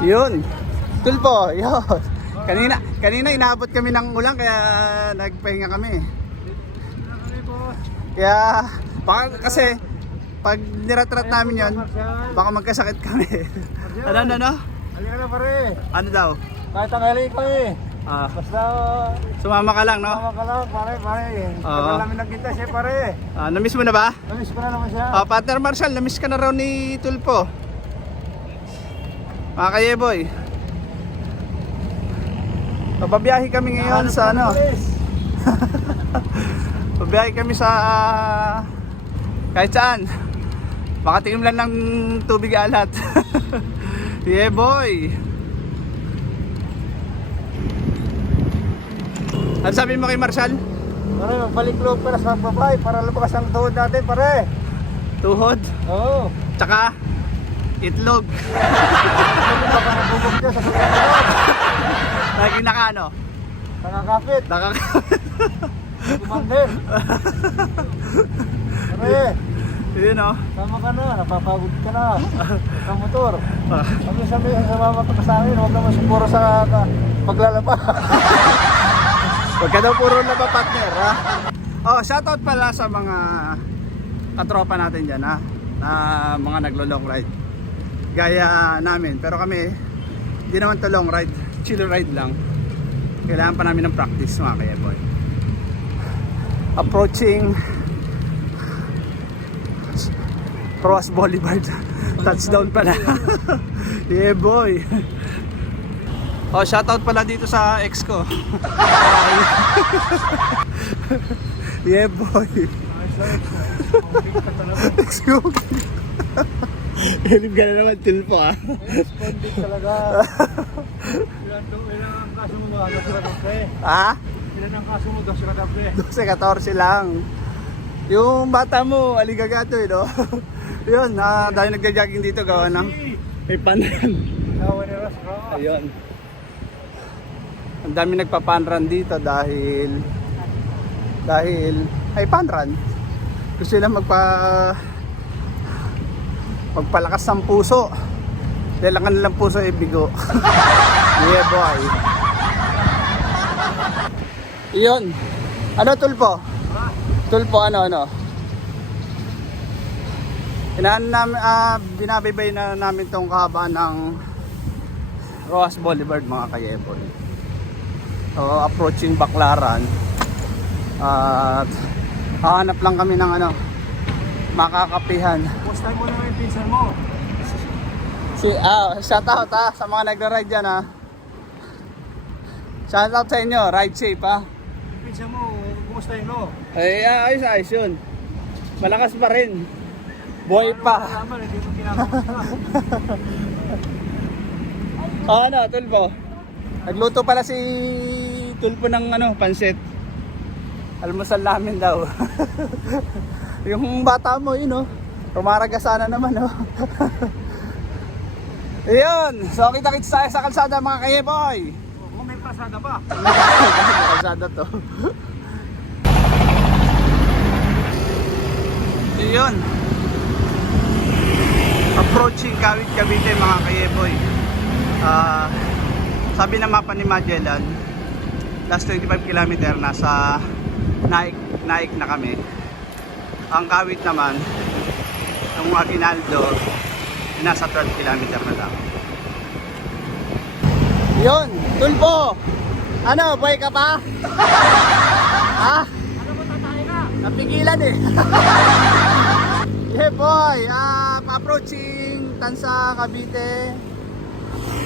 Yun. Tulpo, yun. Kanina inaabot kami ng ulan kaya nagpahinga kami. Kaya baka kasi pag niratrat namin yon, baka magkasakit kami. Ano? Halika na pare. Ano daw? Kahit tanghali ko eh. Basta Sumama ka lang, no? tama ka lang pare. Tagal namin nagkita siya pare. Namiss mo na ba? Namiss ko na naman siya. Partner Marshall, namiss ka na raw ni Tulpo. Mga kayeboy. Pabiyahe kami ngayon sa ano. Pabiyahe kami sa kahit saan. Makatingin lang ng tubig alat. Yeah boy. Ano sabi mo kay Marshall? Pare, magbalik loob para sa babae para lumakas ang tuhod natin pare. Tuhod? Oo. Tsaka itlog. Baka mabubog dyan sa susunod. Lagi naka ano? Nakakapit. Kumander. Pare, Yun o. tama ka na. Napapagod ka na. Sa motor. Sabi sa mama ko sa akin, huwag naman siguro sa paglalaba. Huwag ka daw puro na ba partner, ha? Shoutout pala sa mga katropa natin dyan, ha? Na mga naglo-long ride. Gaya namin. Pero kami, hindi naman to long ride. Chill ride lang. Kailangan pa namin ng practice, mga kayeboy. Approaching Roas Boulevard. Touchdown pala. Yeah boy. Shoutout pala dito sa ex ko. Yeah boy. Ex ko. Hilip ka na naman Tulpo, ha. Responding talaga. Ilan ang kaso mo ba? Ha? Ilan ang kaso mo? 12-14 lang. Yung bata mo, aligagato eh, no? Yun, dahil nagja-jogging dito gawa ng may panran. Ayun. Ang dami nagpapanran dito dahil ay panran. Gusto nila magpalakas ng puso. Dahil ang kanilang puso ay bigo. Yeah boy. Iyon. Ano Tulpo? Tulpo ano? Binabaybay na namin tong kahabaan ng Roas Boulevard, mga kayeboy. So approaching Baclaran. At hahanap lang kami ng makakapihan. Post time mo naman yung pinsan mo. Shoutout sa mga nagra-ride dyan, ha. Shoutout sa inyo, ride safe, ha. Yung pinsan mo, kumusta yun no? Ay, ayos yun. Malakas pa rin. Buhay pa. Malaman, hindi mo kinakamusta. Tulpo. Nagluto pala si Tulpo ng pansit. Almusal namin daw. Yung bata mo, yun, rumaraga sana naman, Ayun. So, kita-kits tayo sa kalsada, mga kayeboy. Kung may pasada pa. Kalsada to. Ayun. Approaching Kawit Cavite, mga kayeboy. Sabi ng mapa ni Magellan, last 25 km nasa Naik na kami. Ang Kawit naman, ang Aguinaldo, nasa 12 km na lang. Yun, Tulpo. Buhay ka pa? Ha? Ano mo tatay ka? Napigilan eh. Yeah boy, approaching Tansa, Cavite.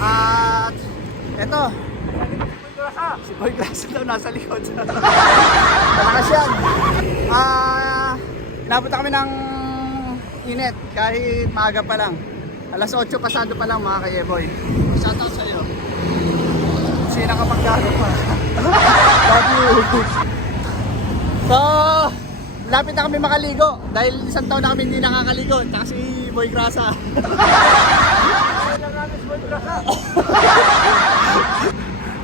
At eto, si Boy Grasa daw nasa likod. Malakas yan. Inabot na kami ng init kahit maaga pa lang. Alas 8 pasado pa lang, mga kayeboy. Shoutout sa iyo. Sino ka magkano pa? Love you. So, lapit na kami makaligo dahil isang taon na kami hindi nakakaligo. Tsaka si Boy Grasa.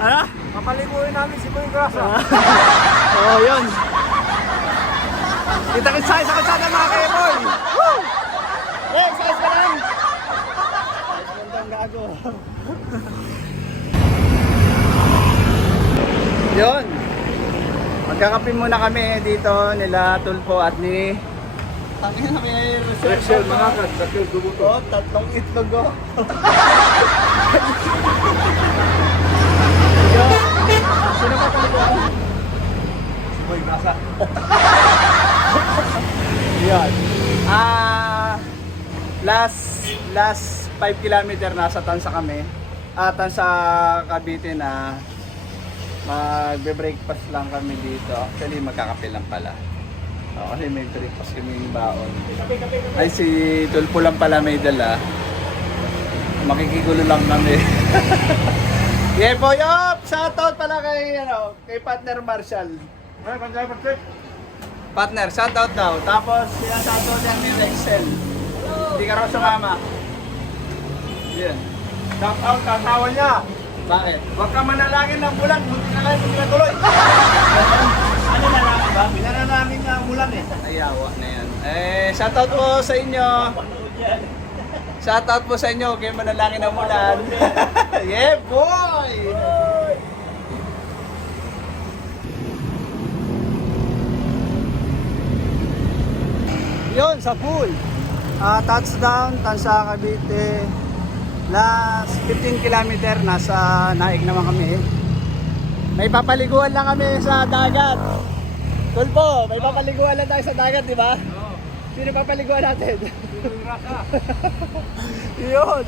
Ano? Kapaliguin namin si Boy Grasa. Yun. Kita-kits tayo sa kalsada, mga kayeboy. Woo! Yes, ayos ka lang. Ayos gago. Yun. Magkakape muna kami dito nila Tulpo at ni Tangin na may Rachel, manakad. Rachel, dubuto. Oh, tatlong itlog oh. Sino pa talaga? Si Boy Grasa. Yan. Last 5 kilometer nasa Tansa kami. Tansa Cavite na magbe-breakfast lang kami dito. Actually magkakape lang pala. Kasi may breakfast kami yung baon. Ay si Tulpo lang pala may dala. Makikigulo lang kami. Yeah boy up! Shoutout pala kay partner Marshall. Ay, panjay, panjay. Partner, shoutout daw. Tapos sinashoutout yan ni Rexel. Hindi ka raw sumama. Yan. Shout out sa asawa niya. Bakit? Huwag ka manalangin ng bulan. Buti na lang hindi natuloy. Ano na lang ba? Pinanalangin nga ang bulan eh. Ayawa na yan. Shoutout po sa inyo. Shoutout po sa inyo. Kayo manalangin ng ulan. Yeah boy! Yun, sa pool. Touchdown, Tansa Cavite. Last 15 kilometer, nasa Naig naman kami. May papaliguan lang kami sa dagat. Tulpo, may papaliguan lang tayo sa dagat, di ba? Oo. Sino papaliguan natin? Si Boy Grasa. Yun.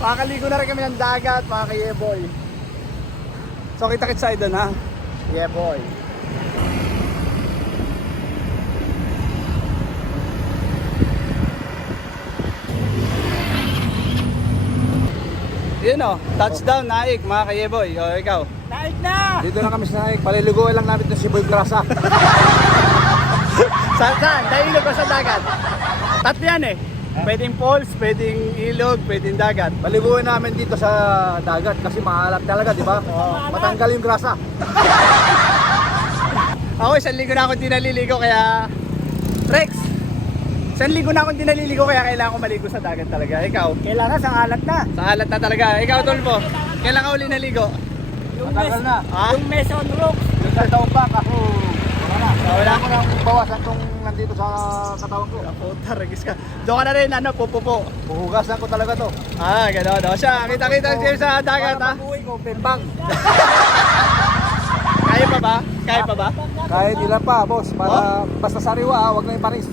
Makakaligo na rin kami ng dagat, mga ka-yeboy. So, kita-kits tayo doon, ha? Yeboy. Yun o, touchdown, Naik, mga ka-yeboy. O, ikaw. Naik na! Dito na kami sa Naik. Paliliguan lang namin ito si Boy Grasa. Saan? Sa ilog o sa dagat? Tatlo yan eh. Pwedeng falls, pwedeng ilog, pwedeng dagat. Paliguan namin dito sa dagat kasi maalat talaga, di ba? Matanggal yung grasa. Ako, 1 linggo na ako di naliligo kaya... Rex! 1 linggo na ako di naliligo kaya kailangan ko maligo sa dagat talaga. Ikaw? Kailangan sa alat na. Sa alat na talaga. Ikaw, Tulpo? Kailan ka uli naligo? Matagal na. Ha? Yung Mason Rocks. Yung sa daw pa ako. Wala na. Wala Wala ko nang bawasan itong nandito sa katawan ko. Puta, regis ka. Doon ka na rin, ano, pupupo. Puhugasan ko talaga to. Gano'n. O siya, kita-kita siya sa dagat, ha? Para pag-uwi ko, pimbang. Kaya pa ba? Kaya pa ba? Kahit ilan pa, boss. Para basta sariwa, wag na yung panis.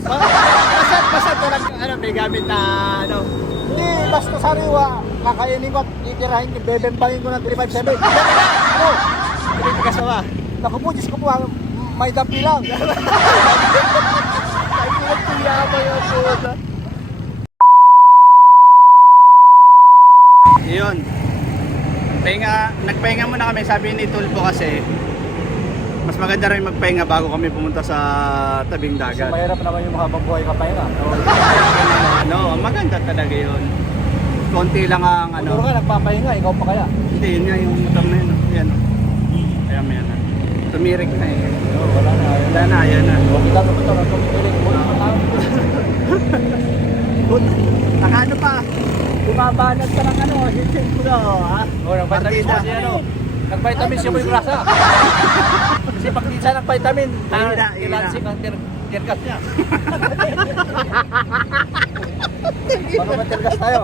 Basad ko lang, ano, may gamit na, ano. Hindi, basta sariwa. Kakainin ko at itirahin ko, bebembangin ko ng 357. Oo. Hindi ka kasawa. Naku po, Diyos ko po, may dampi lang. Ay, pinagtiyabang yung puta. Yun. Nagpahinga muna kami, sabi ni Tulpo kasi mas maganda rin magpahinga bago kami pumunta sa tabing Kasi dagat. mahirap naman yung habang buhay ka pa yun. Ano, maganda talaga yun. Konti lang ang Ano ano. ka, nagpapahinga, ikaw pa kaya? Hindi, yun nga yung motor na yun. Yan. Ayan, yan. Tumirik na eh. Oo, wala na. Wala na, ayan na. Huwag kita na ito, tumipilit mo na tao. Nakano pa? Bumabanat ka ng ano, hitin ko na, ha? Oo, nag-vitamin Partida. si ano. Nag-vitamin siya mo yung grasa. Kasi pag di siya nag-vitamin, Hina. kilansik ang tirgas niya. Paano ba tirgas tayo?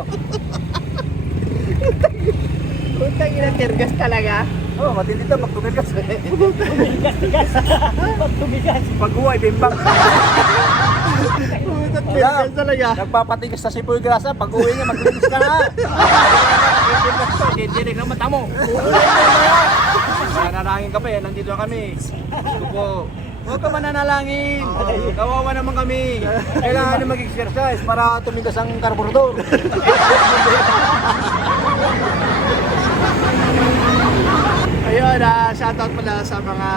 Putang ina, tirgas talaga. Oo, matindi ito pag tumirgas. Tigas. Pag tumigas. Pag huway, bimbang. Putang tirgas talaga. Nagpapatigas sa sipoy grasa, pag uwi niya, maglinis ka na. Hindi na mata mo. Nananangin ka pa eh, nandito na kami. Gusto po. Huwag ka mananalangin. Kawawa naman kami. Kailangan na mag-exercise para tumigas ang karburador. Ayun, shoutout pala sa mga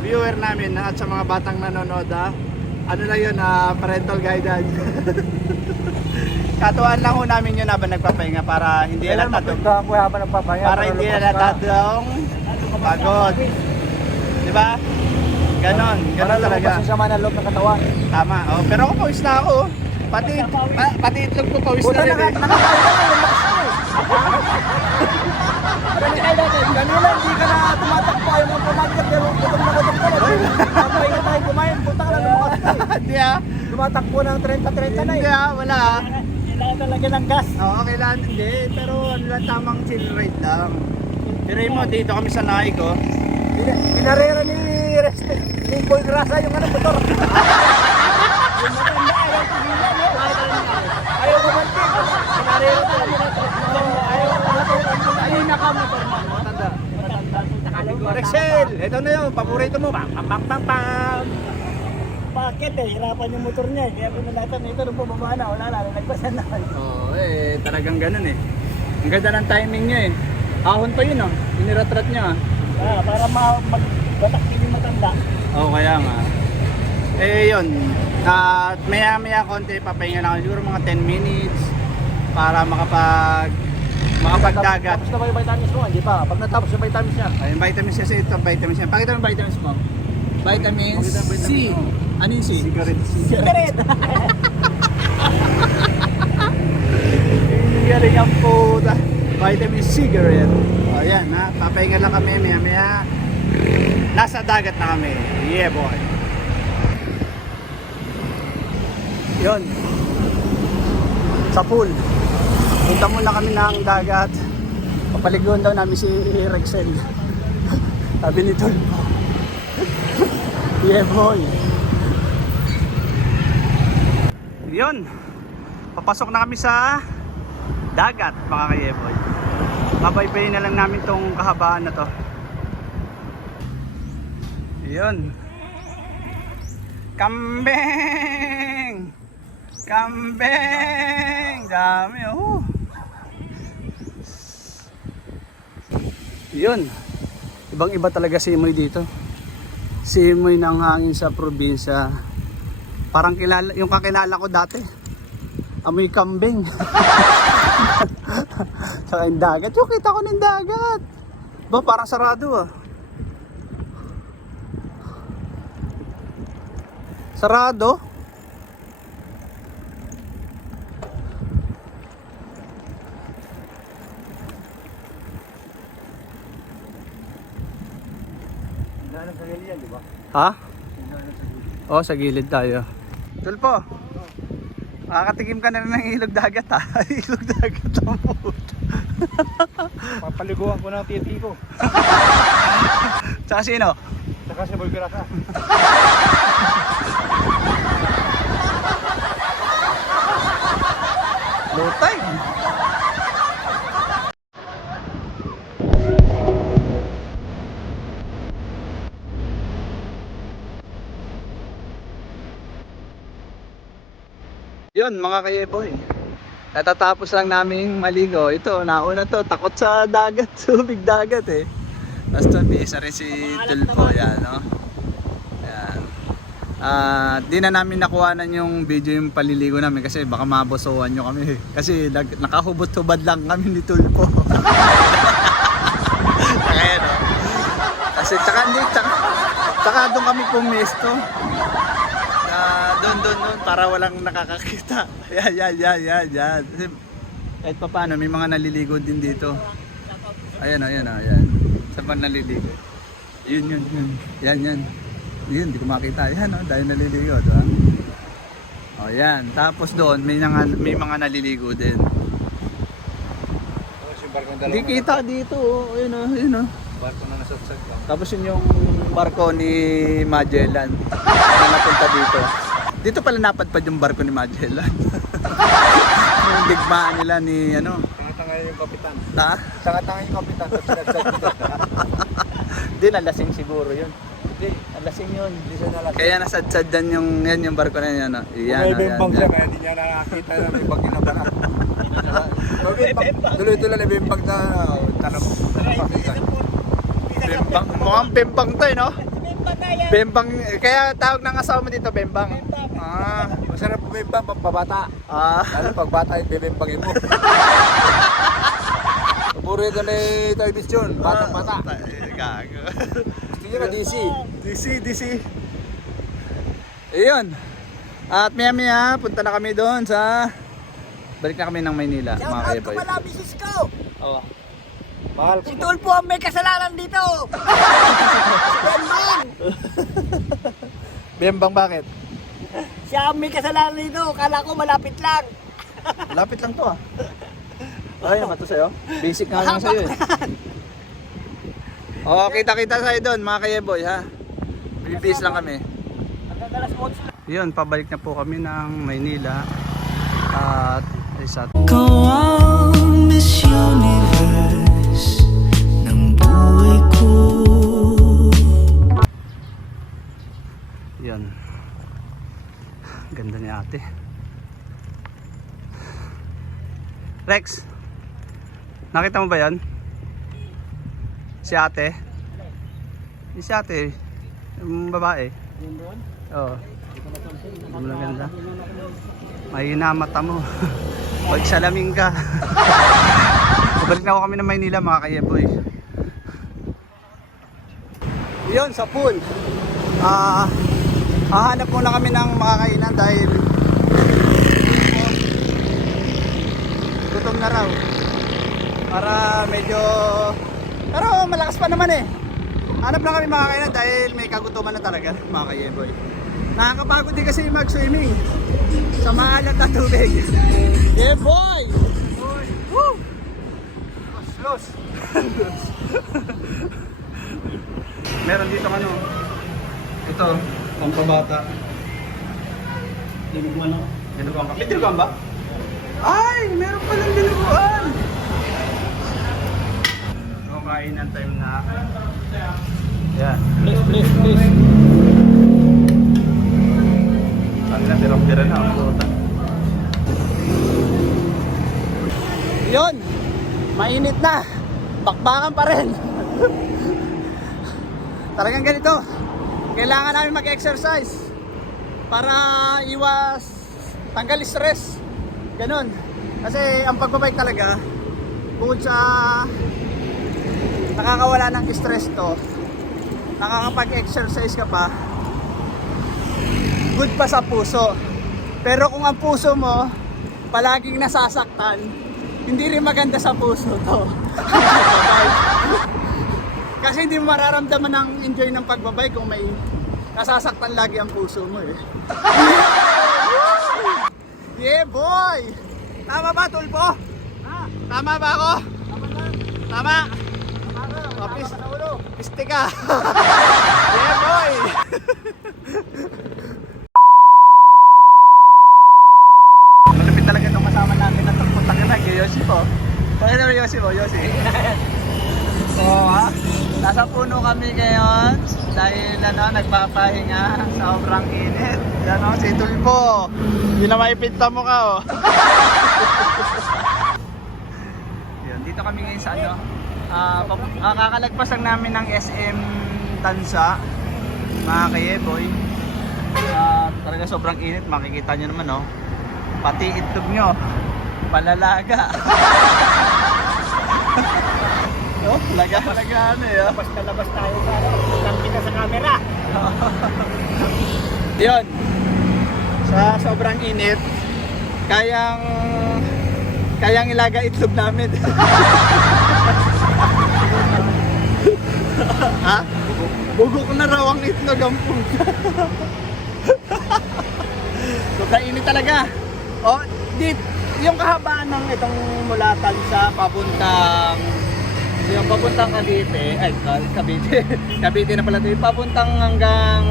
viewer namin at sa mga batang nanonood. Ano na yun, parental guidance. Katuan lang ho namin yun habang nagpapahinga para hindi Kailan halata magpunta ako habang nagpapahinga. para hindi halata yung pagod. Di ba? Ganon, Para ganon lumabas talaga. yung sama ng loob ng katawan. Tama. Oh, pero ako pawis na ako. Pati itlog ko pawis na rin eh. Nakakain ka na, lumakas Kanina hindi ka na tumatakbo, ayaw mo pumagat, pero gutom na ka rin. Sabay na tayo kumain, puta ka na lumakas. Hindi ah. Tumatakbo ng 30-30 na Hindi eh. ah, wala ah. Kailangan talaga ng gas. Oo, kailangan hindi. Pero ano lang, tamang chill ride lang. Pero mo, dito kami sa Nike oh. Pinarera ni Boy Grasa yung ano motor. Yung matanda, ayaw tigilan eh. Ayaw kumantin. Pinarera ko. Ayun nakamotor man. Matanda. Rexel, ito na yun, paborito mo. Pam, pam, pam, pam, pam. Bakit eh? Hirapan yung motor niya eh. Kaya pinalatan ito nung bumaba na. Wala na, nagpasan na. Oo, talagang ganun eh. Ang ganda ng timing niya eh. Ahon pa yun oh. Iniratrat niya ah. Para magbatak din yung matanda. Oo, kaya nga. Yun. At maya-maya konti, papahinga lang ako. Siguro mga 10 minutes para makapagdagat. Tapos na ba yung vitamins mo? Hindi pa. Pag natapos yung vitamins niya. Ayun, vitamins kasi ito, vitamins yan. Pakita mo yung vitamins mo. Vitamins C. Ano yung C? Cigarette. Cigarette! Galing ang puta. Vitamin cigarette. O yan ha, papahinga lang kami maya-maya. Nasa dagat na kami. Yeah boy. Yun. Sa pool. Punta muna kami ng dagat. Papaliguan daw namin si Rexel. Sabi ni Tol. Yeah boy. Yun. Papasok na kami sa dagat mga ka-yeboy. Babaybayin na lang namin tong kahabaan na to. Yun. Kambing! Kambing! Dami oh. Yun. Ibang iba talaga simoy dito. Simoy ng hangin sa probinsya. Parang kilala, yung kakilala ko dati. Amoy kambing. Saka yung dagat. Yung kita ko ng dagat. Ba, parang sarado ah. Sarado? Ha? Oo, sa gilid tayo. Tulpo, makakatigim ka na rin ng ilog dagat ha. Ilog dagat ang puto. Papaliguan ko ng titi ko. Tsaka sino? Saka si Boy Grasa. Low tide. Yun mga kayeboy, natatapos lang namin maligo. Ito, nauna to, takot sa dagat, tubig dagat eh. Basta isa rin si Tulpo yan, no? Yan. Di na namin nakuhanan yung video yung paliligo namin kasi baka mabosohan nyo kami. Kasi nakahubot-hubad lang kami ni Tulpo. Kaya no? Kasi tsaka doon kami pumesto. Doon para walang nakakakita. Yan. Kasi kahit pa paano may mga naliligo din dito. Ayan. Sa pan naliligo. Yun. Yan. Yun, di ko makita. Yan dahil naliligo, diba? O yan. Tapos doon may mga naliligo din. Hindi kita dito. Ayun. Barko na nasatsag ka. Tapos yun yung barko ni Magellan na napunta dito. Dito pala napadpad yung barko ni Magellan. Yung digmaan nila ni ano. Sangatanga yung kapitan. Ta? Sangatanga yung kapitan. Tapos sinagsag dito. Hindi, nalasing siguro yun. Hindi. Nalasing yun. Hindi siya nalasing. Kaya nasadsadan yung barko na yun. Ano? May bembang siya kaya hindi niya nakakita na may bagyo na bala. Tuloy-tuloy na bembang na tanong. Bembang. Mukhang bembang to eh, no? Bembang. Kaya tawag ng asawa mo dito, bembang. Masarap bembang pampabata. Lalo pag bata yung bembangin mo. Paborito na yung television, batang-bata. Gago. Gusto nyo na DC. DC. Ayun. At maya punta na kami doon sa Balik na kami ng Maynila, Shout mga out ko kayeboy. pala, misis ko. Oo. Mahal ko. Si Tulpo ang may kasalanan dito. Bembang. Bembang bakit? Siya ang may kasalanan dito. Kala ko malapit lang. Lapit lang to ah. Ay naman to sa'yo. Basic nga lang sa'yo eh. Oo, kita-kita sa'yo doon mga kayeboy ha. Bibis lang kami. Magdadalas mo sila. Yun, pabalik na po kami ng Maynila. At isa. Go on, Miss Universe ng buhay ko. Yun. Ganda ni ate. Rex, nakita mo ba yan? Si ate? Si ate, yung babae. Yun doon. Oo. Hindi mo ganda. Mahina mata mo. Pag salamin ka. Pabalik na ako kami ng Maynila mga kayeboy. Yun, sa pool. Hahanap muna kami ng mga kainan dahil gutom na raw. Para medyo... Pero malakas pa naman eh. Hanap lang kami mga kainan dahil may kagutuman na talaga mga kayeboy. Nakakapagod din kasi mag-swimming sa maalat na tubig. Yeah boy! Woo! Los! Meron dito ano. Ito, pampabata. Dinuguan ako. Dinuguan ka? May dinuguan ba? Ay! Meron palang dinuguan! So, kain ng time na. Yan. Please. Sabi na, pirang-pira na ang puta. Yun! Mainit na! Bakbakan pa rin! Talagang ganito. Kailangan namin mag-exercise para iwas tanggal stress. Ganun. Kasi ang pagbabike talaga, bukod sa nakakawala ng stress to, nakakapag-exercise ka pa, good pa sa puso. Pero kung ang puso mo palaging nasasaktan, hindi rin maganda sa puso to. Kasi hindi mo mararamdaman ng enjoy ng pagbabike kung may nasasaktan lagi ang puso mo eh. Yeah boy! Tama ba Tulpo? Tama ba ako? Tama? Piste ka! Yeah boy! Malapit talaga itong kasama namin na tagpunta ka na kay Yoshi po. Pakita mo Yoshi mo, Yoshi. So nasa puno kami ngayon dahil nagpapahinga sa sobrang init. Yan si Tulpo. Hindi na maipinta mo ka oh. Yan, dito kami ngayon sa ano. Kakalagpas lang namin ng SM Tansa, mga kayeboy. Talaga sobrang init, makikita nyo naman oh. Pati itlog nyo, palalaga. Oh, talaga ano eh. Labas na labas tayo sa kita sa camera. Yun. Sa sobrang init, kayang ilaga itlog namin. Ha? Bugok na raw ang itlog ang puta. Sobrang init talaga. Oh, yung kahabaan ng itong mula Tansa papuntang Cavite, ay Cavite na pala ito, papuntang hanggang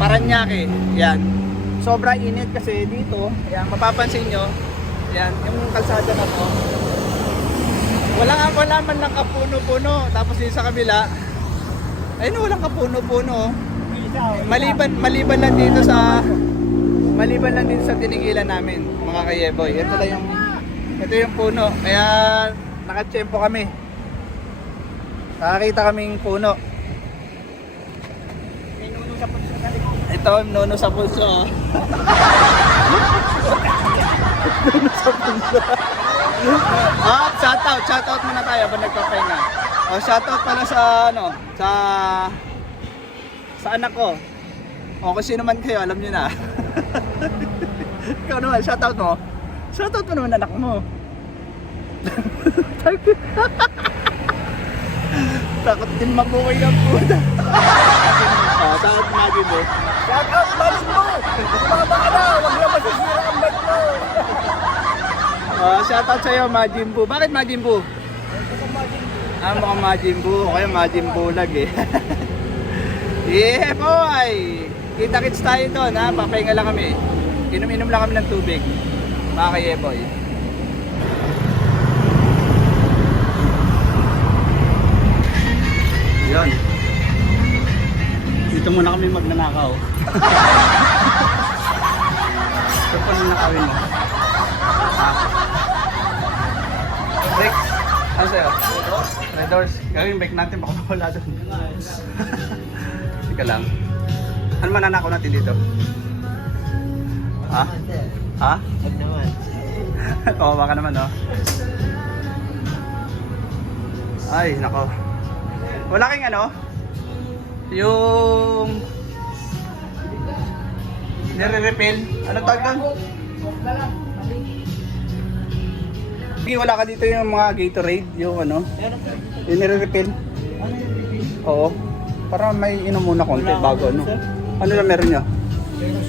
Paranaque, yan. Sobrang init kasi dito, yan, mapapansin nyo, yan, yung kalsada na to, wala man lang kapuno-puno, tapos dito sa kabila, ayun, walang kapuno-puno, maliban lang dito sa tinigilan namin, mga kayeboy. Ito yung puno, kaya nakatsyempo kami. Nakakita kaming puno. May nuno sa punso na rin. Ito, nuno sa pulso. Nuno sa pulso. Shoutout muna tayo ba nagpapahinga. Shoutout pala sa sa anak ko. O kung sino man kayo, alam niyo na. Ikaw naman, shoutout mo. Shoutout mo naman anak mo. Takot din mabuhay ng puta. Takot Majin Buu. Shout out, Majin Buu! Sumama ka na, huwag na masisira ang bike mo! Shoutout sa'yo Majin Buu. Bakit Majin Buu? Mukhang Majin Buu. O kaya Majin Bulag eh. Yeah boy! Kita-kits tayo doon ha. Papahinga lang kami. Inom-inom lang kami ng tubig. Mga ka-yeboy. Yun. Dito muna kami magnanakaw. Ito pa nanakawin mo. Break. Ano sa'yo? Red doors. Gawin break natin. Baka mawala doon. Teka lang. Ano mananakaw natin dito? Ha? Ha? Huwag naman. Kawawa ka naman, no? Ay, nako. Wala kang ano? Yung... nire-refill? Ano tawag doon? Sige, wala ka dito yung mga Gatorade, yung ano? Yung nire-refill? Oo. Para may inom muna konti bago, ano? Ano na meron nyo?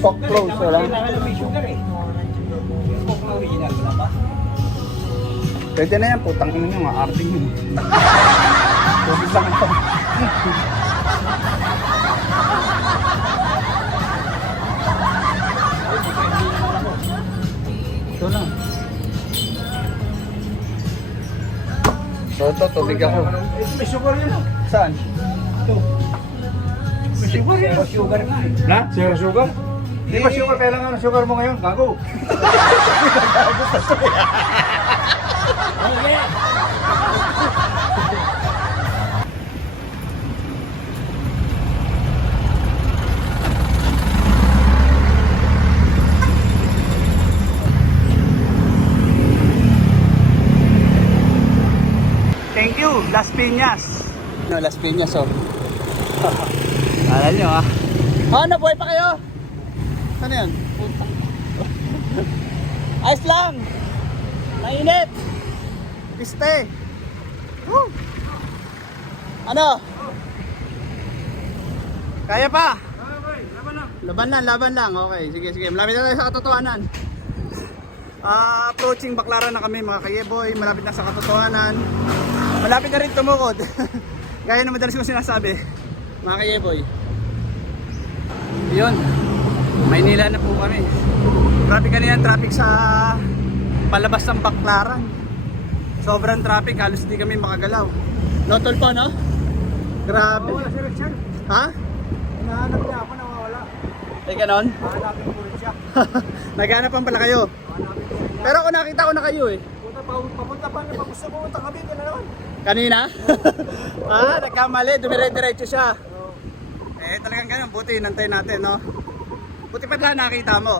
Coke close, wala? Kailangan may sugar eh. Yung Coke na original, wala ba? Pwede na yan, putang ina nyo, nga arting yun. Tubig lang ako. Ito lang. So ito, tubig ako. May sugar yun. Saan? May sugar yun. Sugar nga eh. Na? Sugar? Di ba sugar? Kailangan ng sugar mo ngayon? Gago. Oh yeah! Thank you, Las Piñas. No, Las Piñas, oh. Alam nyo, ha? Ano, buhay pa kayo? Ano yan? Ayos lang. Mainit. Piste. Woo. Ano? Kaya pa? Laban lang. Okay, sige. Malapit na tayo sa katotohanan. Approaching Baclaran na kami mga kayeboy. Malapit na sa katotohanan. Malapit na rin tumukod. Gaya na madalas ko sinasabi. Mga kayeboy. Yun. Maynila na po kami. Grabe kanina ang traffic sa palabas ng Baclaran. Sobrang traffic. Halos di kami makagalaw. Lotol po, no? Grabe. Wala si Richard. Ha? Hinahanap niya ako, nawawala. Ay, ganon? Hahanapin ko rin siya. Naganapan pala kayo. Pero ako nakita ko na kayo eh. Papunta pa na, gusto mo punta kami, ito na naman. Kanina? Nagkamali. Dumire-diretso siya. Eh, talagang ganun. Buti, nantay natin, no? Buti pa lang nakita mo.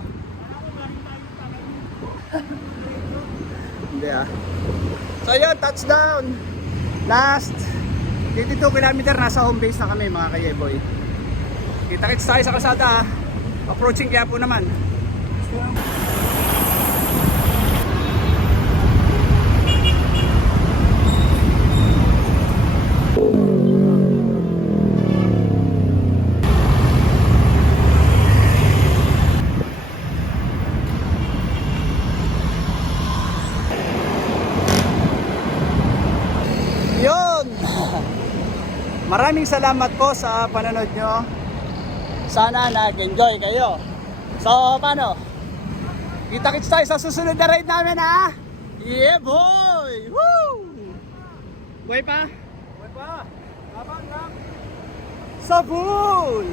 Hindi ah. So yun, touchdown. Last 82 km, nasa home base na kami mga kayeboy. Kita-kits tayo sa kalsada ah. Approaching Quiapo naman. Yun! Maraming salamat po sa panonood nyo. Sana nag-enjoy kayo. So, paano? Kita-kits tayo sa susunod na ride namin, ha? Yeah, boy! Woo! Buhay pa? Buhay pa. Laban lang. Sabol!